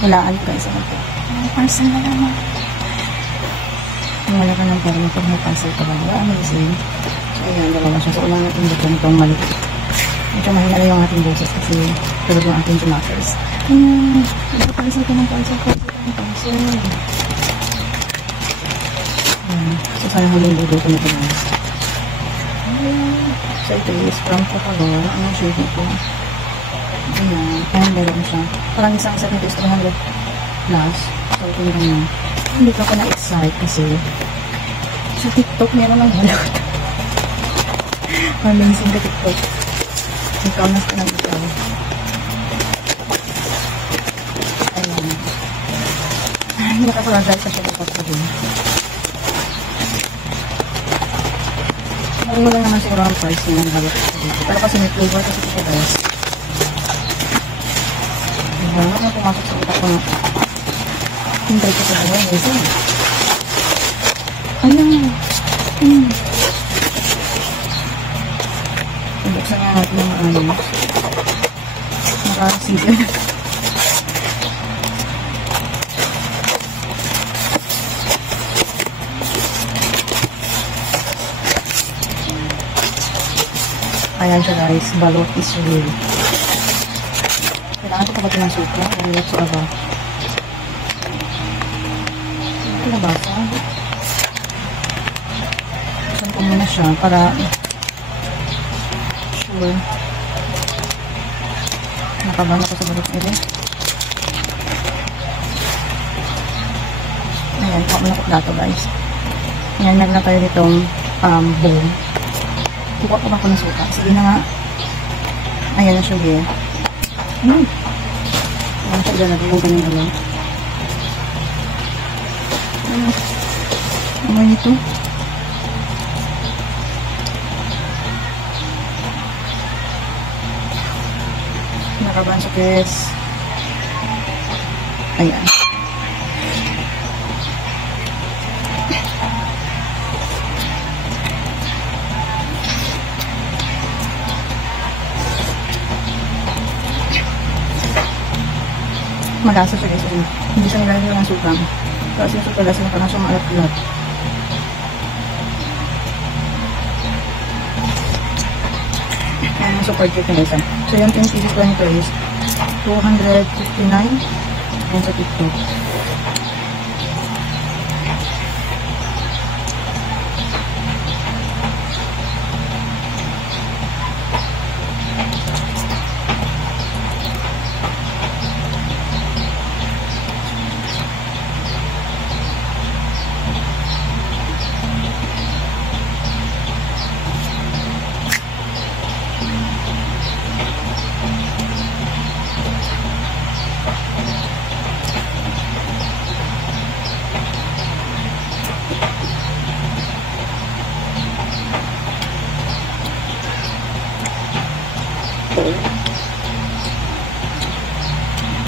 Walaan guys. Ano po? Parcel na lang. Wala ka ng pera mo pag may parcel ka ba? Ano yung same? So, ayan, dalawa siya. So, ulang natin dito itong maliit. Medyo mahina na yung ating boses kasi tulad yung ating tomatoes. Ayan, parcel ka ng parcel ko. Parcel. Ayan. So, sana huling dulo ko na ito. Ayan. So, ito is from Coca-Cola. Anong shade nito? Ayan. Ayan, meron siya. Parang isang set nito is 300 plus. So, ito yung ganyan. Hindi ko na-excite kasi sa TikTok meron ng balot. Amazing ka TikTok. Ikaw na sa ikaw. Ayan. Ay, nakapalagal sa siya dapat pa din. Ano lang naman siguro ang price niya ng balot dito. Pero kasi may flavor kasi ito guys. Diba? Ano pumasok sa utak ko na hintay ko sa balot. Ayan. Buksan nga natin yung ano. Nakasigal. Ayan siya guys. Balot is real. Kailangan ito kapag ng suka. Balot sa aba. Ito na ba ito? Buksan ko muna siya para sure nakabahan ako sa balot nila. Ayan, pakumakot na ito guys. Ayan, nagna tayo ditong bowl. Kukuha ko ba ako ng suka? Sige na nga. Ayan na siya here. Ayan siya dyan. Nagkuha ng balot. Amoy nito. Nakabahan siya guys. Ayan. Malasa siya guys. Hindi siya nilalagay ng sukang. Kasi yung suka lasa na parang siyang maalat-alat. Ayan yung super cute guys. So yung 10 pieces ko nito is 259. Ayan sa TikTok.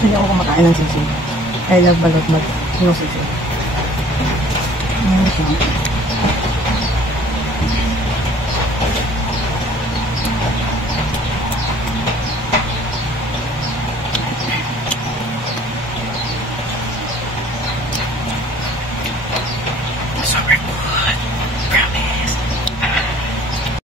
Hindi ako kumakain ng sisig. I love balot, but no sisig. Ayan siya.